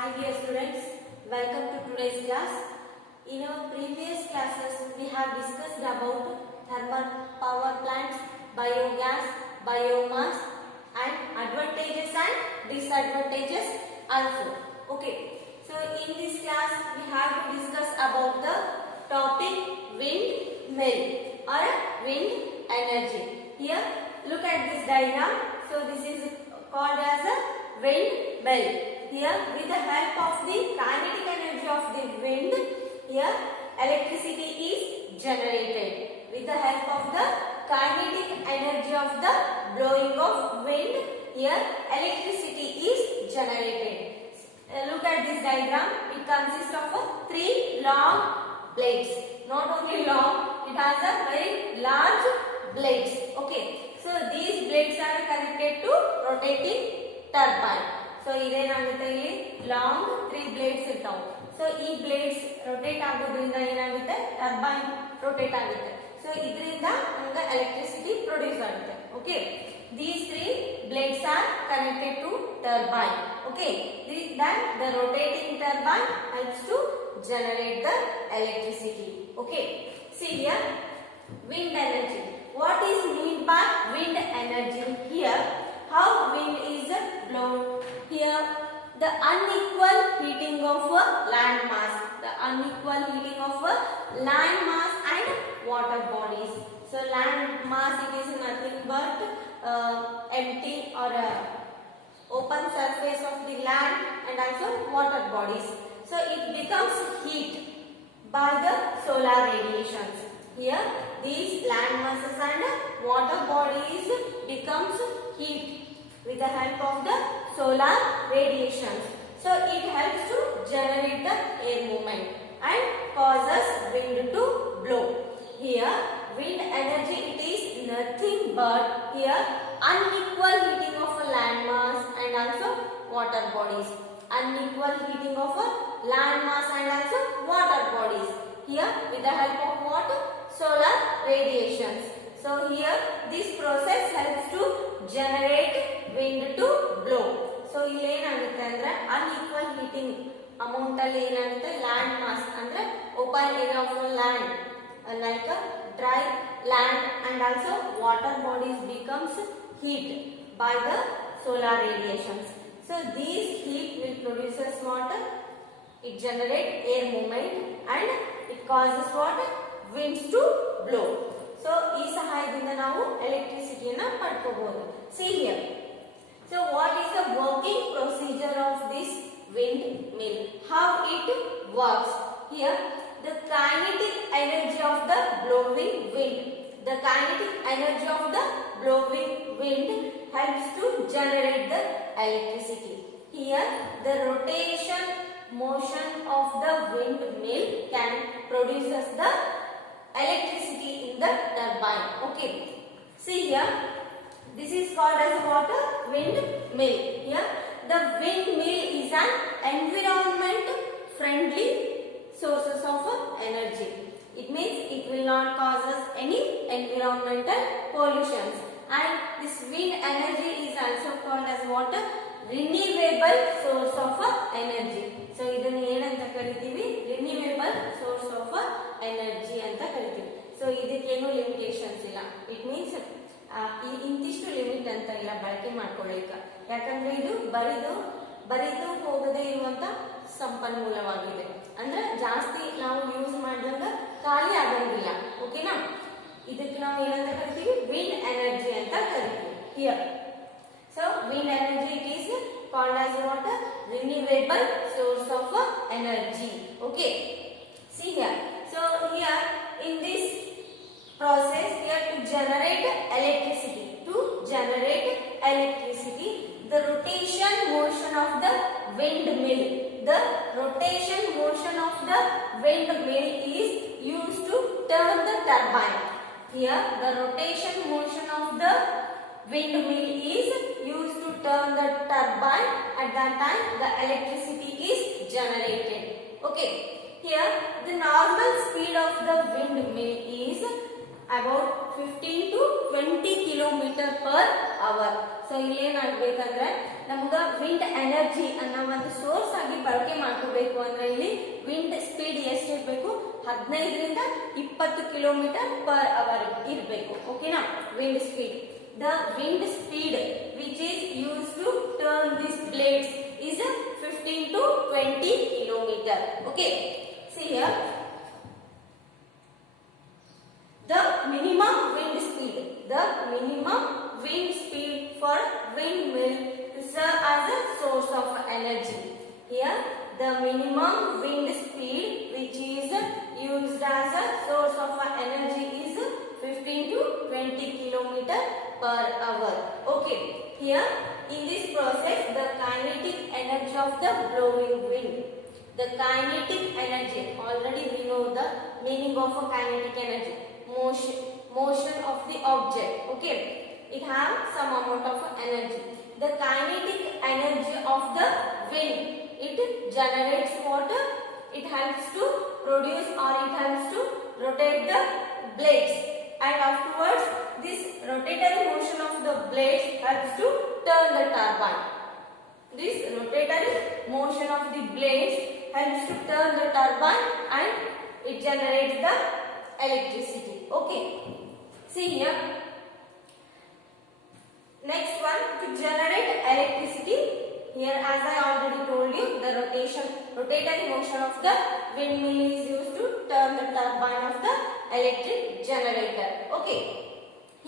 Hi dear students, welcome to today's class. In our previous classes, we have discussed about thermal power plants, biogas, biomass and advantages and disadvantages also. Okay, so in this class, we have to discuss about the topic windmill or wind energy. Here, look at this diagram. So this is called as a windmill. Here, with the help of the kinetic energy of the wind, here electricity is generated. With the help of the kinetic energy of the blowing of wind, here electricity is generated. Look at this diagram. It consists of three long blades. Not only long, it has a very large blades. Okay. So these blades are connected to rotating turbine. So ಇದೇನಾಗುತ್ತೆ ಇಲ್ಲಿ long 3 blades ಇರ್ತಾವೆ. So ಈ blades rotate ಆಗೋದ್ರಿಂದ ಏನಾಗುತ್ತೆ turbine rotate ಆಗುತ್ತೆ. So ಇದರಿಂದ ನಮಗೆ electricity produce ಆಗುತ್ತೆ. Okay, these 3 blades are connected to turbine. Okay, then the rotating turbine helps to generate the electricity. Okay, see here wind energy. What is meant by wind energy? Here how wind is blown. Here the unequal heating of land mass, the unequal heating of land mass and water bodies. So land mass, it is nothing but empty or open surface of the land and also water bodies. So it becomes heat by the solar radiations. Here these land masses and water bodies becomes heat with the help of the solar radiations. So it helps to generate the air movement and causes wind to blow. Here wind energy, it is nothing but here unequal heating of a land mass and also water bodies. Unequal heating of a land mass and also water bodies. Here with the help of what? Solar radiations. So here this process helps to generate wind to blow. So ಇಲ್ಲಿ ಏನಾಗುತ್ತೆ ಅಂದ್ರೆ unequal heating amount ಅಲ್ಲಿ ಏನಾಗುತ್ತೆ land mass ಅಂದ್ರೆ open area of land like a dry land and also water bodies becomes heat by the solar radiations. So these heat will produces what? It generate air movement and it causes what? Winds to blow. So ಈ ಸಹಾಯದಿಂದ ನಾವು ಎಲೆಕ್ಟ್ರಿಸಿಟಿಯನ್ನು ಪಡ್ಕೋಬಹುದು. See here. So what is the working procedure of this windmill? How it works? Here the kinetic energy of the blowing wind. The kinetic energy of the blowing wind helps to generate the electricity. Here the rotation motion of the windmill can produces the electricity in the turbine. Okay, see here this is called as what? Windmill. Here the windmill is an environment friendly sources of energy. It means it will not cause us any environmental pollutions, and this wind energy is also called as what? Renewable source of energy. So ಇದನ್ನು ಏನಂತ ಕರಿತೀವಿ? Renewable source of energy ಅಂತ ಕರಿತೀವಿ. So ಇದಕ್ಕೇನು limitations ಇಲ್ಲ. It means ಇಂತಿಷ್ಟು limit ಅಂತ ಇಲ್ಲ ಬಳಕೆ ಮಾಡ್ಕೊಳ್ಳಿಕ್ಕೆ. ಯಾಕಂದ್ರೆ ಇದು ಬರಿದು ಹೋಗದೇ ಇರುವಂತ ಸಂಪನ್ಮೂಲವಾಗಿದೆ. ಅಂದ್ರೆ ಜಾಸ್ತಿ ನಾವು ಯೂಸ್ ಮಾಡಿದಾಗ ಖಾಲಿ ಆಗಂಗಿಲ್ಲ. ಓಕೆನಾ? ಇದಕ್ಕೆ ನಾವು ಏನಂತ ಕರಿತೀವಿ? ವಿಂಡ್ ಎನರ್ಜಿ ಅಂತ ಕರಿತೀವಿ. Here so wind energy, it is called as what? Renewable source of energy. Okay, see here. So here in this process, here to generate electricity, the rotation motion of the windmill, is used to turn the turbine. Here the rotation motion of the windmill is used to turn the turbine. At that time the electricity is generated. Okay, here the normal speed of the windmill is about 15 to 20 km per hour. So ಇಲ್ಲಿ ಏನಾಗಬೇಕಂದ್ರೆ ನಮಗೆ wind energy ಅನ್ನೋ ಒಂದು source ಆಗಿ ಆಗಬೇಕು ಅಂದ್ರೆ ಇಲ್ಲಿ wind speed ಎಷ್ಟಿರಬೇಕು 15 ರಿಂದ 20 ಕಿಲೋಮೀಟರ್ ಪರ್ ಅವರ್ ಇರಬೇಕು. ಓಕೆನಾ? Wind speed. The wind speed which is used to turn these blades is 15 to 20 kilometer. Okay, see here the minimum wind speed. The minimum wind speed for windmill to serve as a source of energy. Here the minimum wind speed which is used as a source of energy is 15 to 20 kilometer per hour. Okay, here in this process the kinetic energy of the blowing wind. The kinetic energy, already we know the meaning of a kinetic energy. Motion of the object. Okay, it has some amount of energy. The kinetic energy of the wind, it generates water. It helps to produce or it helps to rotate the blades, and afterwards this rotatory motion of the blades helps to turn the turbine. This rotatory motion of the blades helps to turn the turbine and it generates the electricity. Okay, see here. Next one, to generate electricity. Here, as I already told you, the rotatory motion of the windmill is used to turn the turbine of the electric generator. Okay.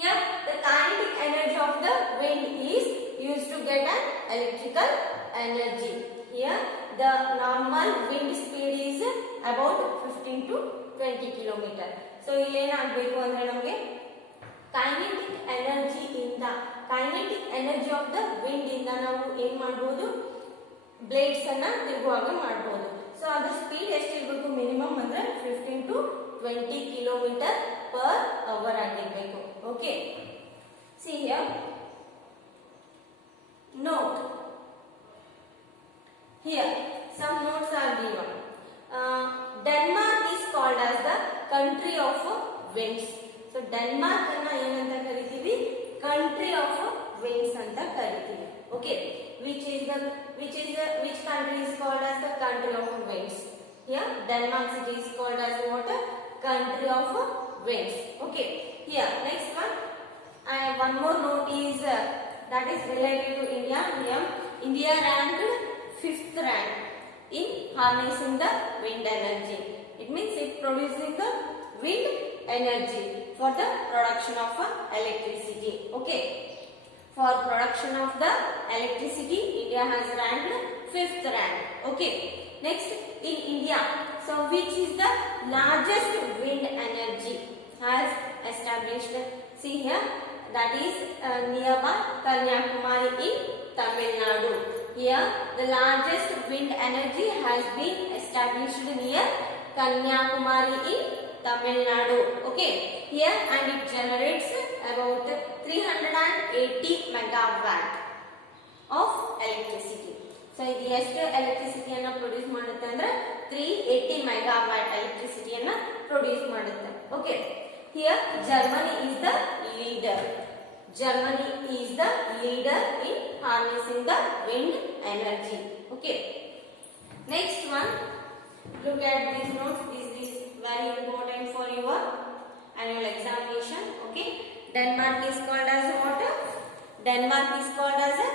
Here, the kinetic energy of the wind is used to get an electrical energy. Here, the normal wind speed is about 15 to 20 kilometer. So, ಇಲ್ಲಿ ಏನಾಗಬೇಕು ಅಂದ್ರೆ ನಮಗೆ kinetic energy of the wind ಇಂದ ನಾವು ಏನು ಮಾಡಬಹುದು, blades ಅನ್ನ ತಿರುಗುವಾಗ ಮಾಡಬಹುದು. ಸೊ ಅದರ ಸ್ಪೀಡ್ ಎಷ್ಟಿರಬೇಕು, ಮಿನಿಮಮ್ ಅಂದ್ರೆ 15 to 20 ಕಿಲೋಮೀಟರ್ per hour ಆಗಿರಬೇಕು. Okay, see here. Note. Here some notes are given. Denmark is called as the country of winds. So Denmark ಅನ್ನ ಏನಂತ ಕರಿತೀವಿ, country of winds ಅಂತ ಕರಿತೀವಿ. Okay, which country is called as the country of winds? Here Denmark city is called as what? Country of winds. Okay, here next one, one more note is that is related to India. Here India ranked 5th rank in harnessing the wind energy. It means it producing the wind energy for the production of electricity. Okay, for production of the electricity India has ranked 5th rank. Okay, next in India, so which is the largest wind energy has established? See here, that is nearby Kanyakumari in Tamil Nadu. Here the largest wind energy has been established near Kanyakumari in Tamil Nadu. Okay, here and it generates about 380 megawatt of electricity. So ಇದು ಎಷ್ಟು ಎಲೆಕ್ಟ್ರಿಸಿಟಿಯನ್ನು produce ಮಾಡುತ್ತೆ ಅಂದ್ರೆ 380 megawatt ಎಲೆಕ್ಟ್ರಿಸಿಟಿಯನ್ನು produce ಮಾಡುತ್ತೆ. Okay, here Germany is the leader. Germany is the leader in harnessing the wind energy. Okay, next one, look at these notes. This is very important for your annual examination. Okay, Denmark is called as what? Denmark is called as a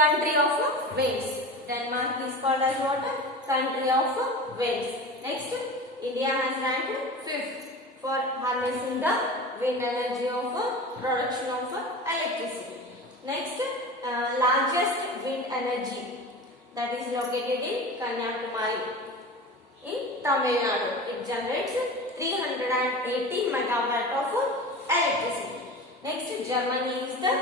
country of winds. Denmark is called as what? Country of winds. Next, India has ranked 5th for harnessing the wind energy of production of electricity. Next, largest wind energy, that is located in Kanyakumari in Tamil Nadu. It generates 380 megawatt of electricity. Next, Germany is the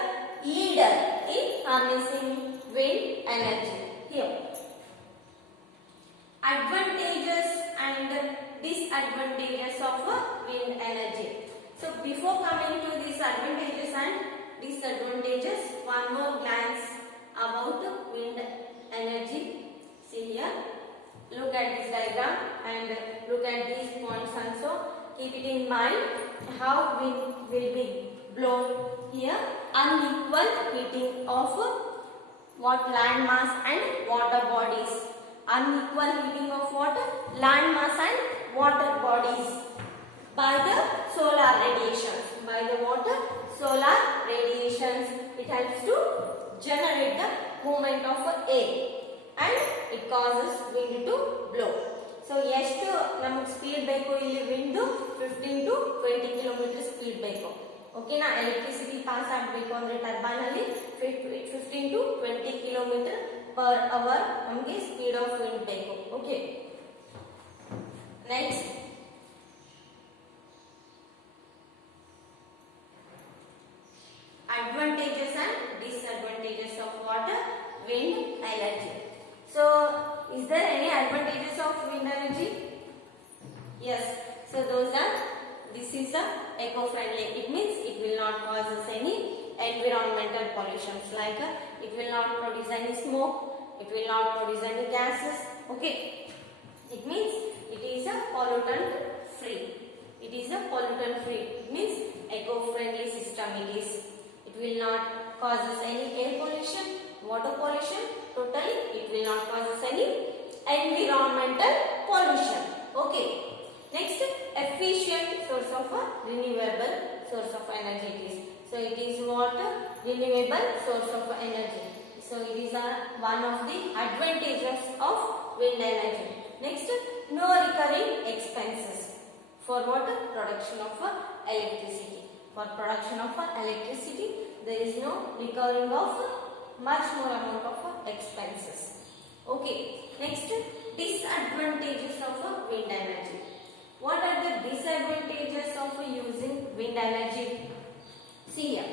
leader in harnessing wind energy. Here, advantages and disadvantages of wind energy. So before coming to these advantages and disadvantages, one more glance about wind energy. See here, look at this diagram and look at these points also. Keep it in mind how wind will be blown. Here, unequal heating of what land mass and water bodies. unequal heating of what? Land mass and water bodies by the solar radiations. By the water solar radiations, it helps to generate the movement of air and it causes wind to blow. So ಎಷ್ಟು ನಮಗೆ speed ಬೇಕು ಇಲ್ಲಿ wind 15 to 20 kilometre speed ಬೇಕು. ಓಕೆನಾ? Electricity pass ಆಗಬೇಕು ಅಂದ್ರೆ turbine ಅಲ್ಲಿ 15 to 20 kilometre per hour ನಮಗೆ ಸ್ಪೀಡ್ ಆಫ್ ವಿಂಡ್ ಬೇಕು. Okay, next advantages and disadvantages of water wind energy. So is there any advantages of wind energy? Yes, so those are, this is a eco-friendly. It means it will not cause us any environmental pollutions, like it will not produce any smoke, it will not produce any gases. Okay, it means it is a pollutant free. It is a pollutant free. It means eco-friendly system it is. It will not cause us any air pollution, water pollution. Totally, it will not cause us any environmental pollution. Okay. Next, efficient source of a renewable source of energy it is. So it is what? Renewable source of energy. So it is one of the advantages of wind energy. Next, no recurring expenses for what? Production of electricity. For production of electricity, there is no recurring of much more amount of expenses. Okay. Next, disadvantages of wind energy. What are the disadvantages of using wind energy? See here.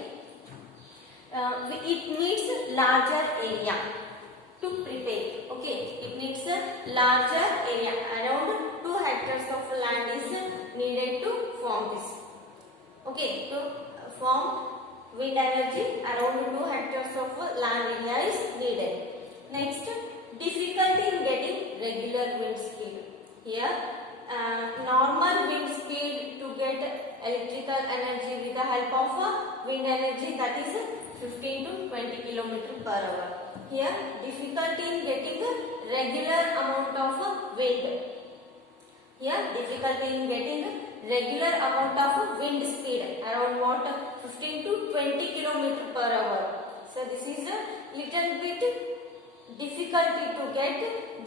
It needs larger area to prepare. Okay, it needs a larger area. Around 2 hectares of land is needed to form this. Okay, to form wind energy, around 2 hectares of land area is needed. Next, difficulty in getting regular wind speed. Here, normal wind speed to get electrical energy with the help of wind energy, that is 15 to 20 kilometer per hour. Here, difficulty in getting a regular amount of wind. Here, difficulty in getting regular amount of wind speed, around what? 15 to 20 kilometer per hour. So this is a little bit difficulty to get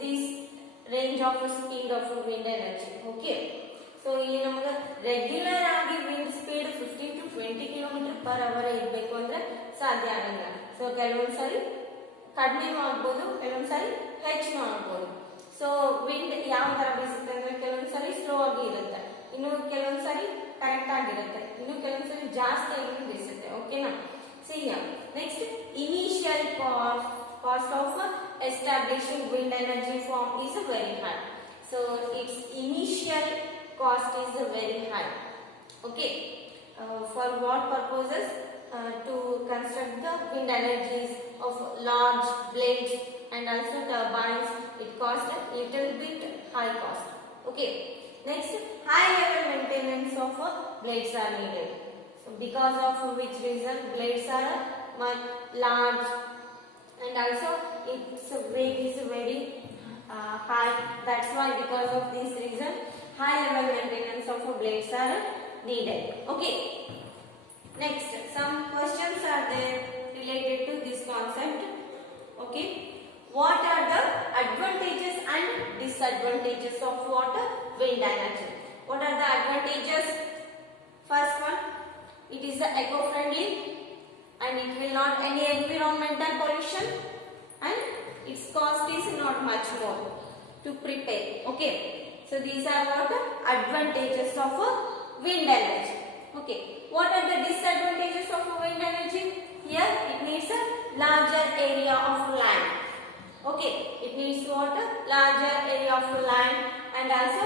this range of speed of wind energy. Okay, so ಇಲ್ಲಿ ನಮಗೆ regular ಆಗಿ wind speed 15 to 20 kilometre per hour ಇರಬೇಕು ಅಂದ್ರೆ ಸಾಧ್ಯ ಆಗಲ್ಲ. So ಕೆಲವೊಂದ್ಸರಿ ಕಡಿಮೆನೂ ಆಗ್ಬೋದು, ಕೆಲವೊಂದ್ಸರಿ ಹೆಚ್ಚು ಆಗ್ಬೋದು. ಸೊ ವಿಂಡ್ ಯಾವ ತರ ಬೀಸುತ್ತೆ ಅಂದ್ರೆ ಕೆಲವೊಂದ್ಸರಿ ಸ್ಲೋ ಆಗಿ ಇರುತ್ತೆ, ಇನ್ನು ಕೆಲವೊಂದ್ಸರಿ ಕರೆಕ್ಟ್ ಆಗಿರುತ್ತೆ, ಇನ್ನು ಕೆಲವೊಂದ್ಸರಿ ಜಾಸ್ತಿ ಆಗಿ ಬೀಸುತ್ತೆ. ಓಕೆನಾ? C next, initial cost of establishing wind energy farm is very high. So its initial cost is very high. Okay, for what purposes? To construct the wind energies of large blades and also turbines, it costs a little bit high cost. Okay, next, high level maintenance of blades are needed. So because of which reason blades are much large and also its weight is very high. That's why because of this reason high level maintenance of blades are needed. Okay, next, some questions are there related to this concept. Okay, what are the advantages and disadvantages of water wind energy? What are the advantages? First one, it is eco-friendly and it will not any environmental pollution and its cost is not much more to prepare. Okay, so these are what advantages of wind energy. Okay, what are the disadvantages of wind energy? Here it needs a larger area of land. Okay, it needs what? Larger area of land and also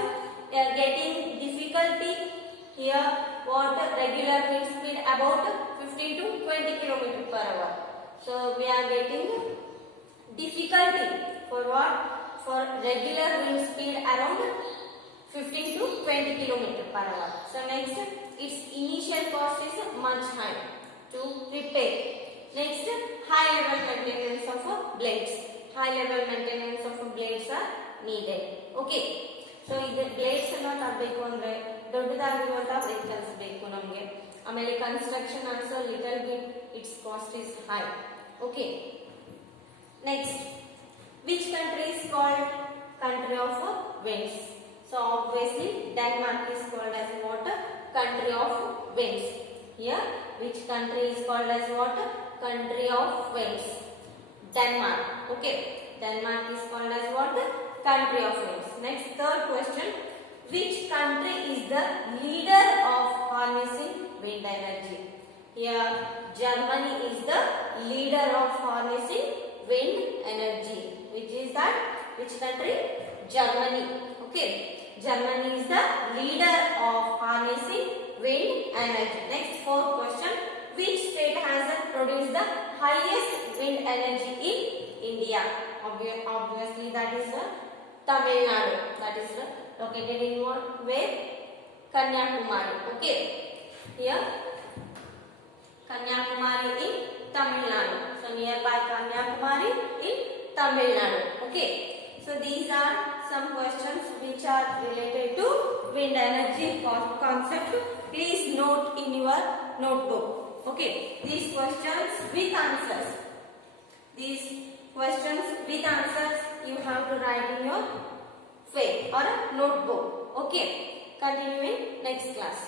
getting difficulty here. What? Regular wind speed about 15 to 20 kilometer per hour. So we are getting difficulty for what? For regular wind speed around 15 to 20 kilometer per hour. So next, its initial cost is much high to prepare. Next, high level maintenance of blades. high level maintenance of blades are needed. Okay. So ಇದು blades ಅನ್ನು ತರಬೇಕು ಅಂದ್ರೆ ದೊಡ್ಡದಾಗಿರುವಂತಹ vehicles ಬೇಕು ನಮಗೆ. ಆಮೇಲೆ construction also little bit its cost is high. Okay. Next, which country is called country of winds? So obviously Denmark is called as what? Country of winds. Here, which country is called as what? Country of winds. Denmark. Okay. Denmark is called as what? Country of winds. Next, third question. Which country is the leader of harnessing wind energy? Here, Germany is the leader of harnessing wind energy. Which is that? Which country? Germany. Okay. Germany is the leader of harnessing wind energy. Next, fourth question. Which state has produced the highest wind energy in India? Obviously, that is the Tamil Nadu. That is located in what? Where? Kanyakumari. Okay. Here, Kanyakumari in Tamil Nadu. So nearby Kanyakumari in Tamil Nadu. Okay. So these are some questions which are related to wind energy concept. Please note in your notebook. Okay. These questions with answers. These questions with answers you have to write in your file or notebook. Okay. Continuing next class.